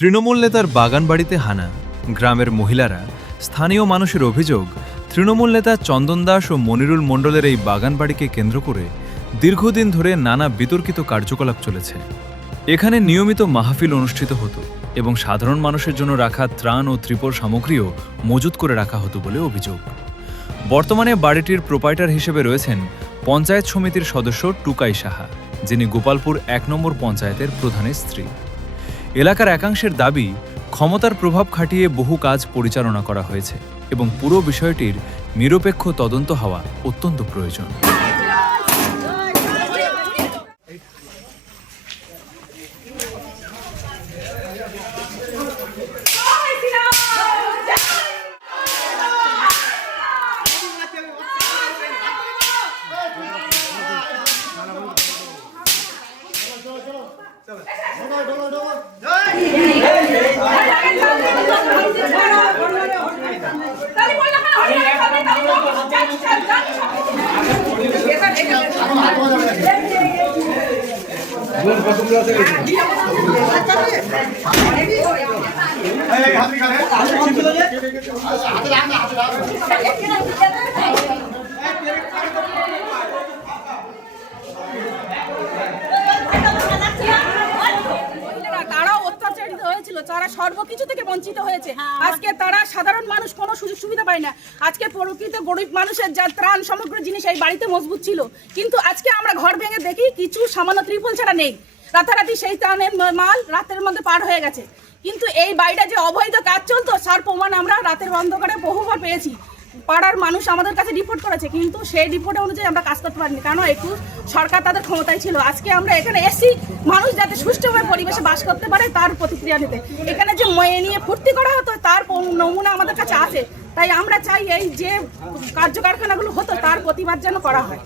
তৃণমূল নেতার বাগান বাড়িতে হানা, গ্রামের মহিলারা, স্থানীয় মানুষের অভিযোগ, তৃণমূল নেতা চন্দন দাস ও মনিরুল মণ্ডলের এই বাগান বাড়িকে কেন্দ্র করে দীর্ঘদিন ধরে নানা বিতর্কিত কার্যকলাপ চলেছে। এখানে নিয়মিত মাহফিল অনুষ্ঠিত হতো এবং সাধারণ মানুষের জন্য রাখা ত্রাণ ও ত্রিপল সামগ্রীও মজুত করে রাখা হতো বলে অভিযোগ। বর্তমানে বাড়িটির প্রোপাইটার হিসেবে রয়েছেন পঞ্চায়েত সমিতির সদস্য টুকাই সাহা, যিনি গোপালপুর ১ নম্বর পঞ্চায়েতের প্রধানের স্ত্রী। এলাকার একাংশের দাবি, ক্ষমতার প্রভাব খাটিয়ে বহু কাজ পরিচালনা করা হয়েছে এবং পুরো বিষয়টির নিরপেক্ষ তদন্ত হওয়া অত্যন্ত প্রয়োজন। তারা সর্বকিছু থেকে বঞ্চিত হয়েছে। আজকে তারা সাধারণ মানুষ কোনো সুযোগ সুবিধা পায় না। আজকে প্রকৃত গরিব মানুষের যা ত্রাণ সমগ্র জিনিস এই বাড়িতে মজবুত ছিল, কিন্তু আজকে আমরা ঘর ভেঙে দেখি কিছু সামান্য ত্রিপল ছাড়া নেই। রাতারাতি সেই ত্রাণের মাল রাতের মধ্যে পার হয়ে গেছে। কিন্তু এই বাড়িটা যে অবৈধ কাজ চলতো তার প্রমাণ আমরা রাতের অন্ধকারে বহুবার পেয়েছি। পাড়ার মানুষ আমাদের কাছে রিপোর্ট করেছে, কিন্তু সেই রিপোর্ট অনুযায়ী আমরা কাজ করতে পারিনি, কারণ একটু সরকার তাদের ক্ষমতায় ছিল। আজকে আমরা এখানে এসেছি মানুষ যাতে সুষ্ঠুভাবে পরিবেশে বাস করতে পারে তার প্রতিক্রিয়া নিতে। এখানে যে মেয়ে নিয়ে ফুর্তি করা হতো তার নমুনা আমাদের কাছে আছে। তাই আমরা চাই এই যে কার্যকারখানাগুলো হতো তার প্রতিবাদ যেন করা হয়।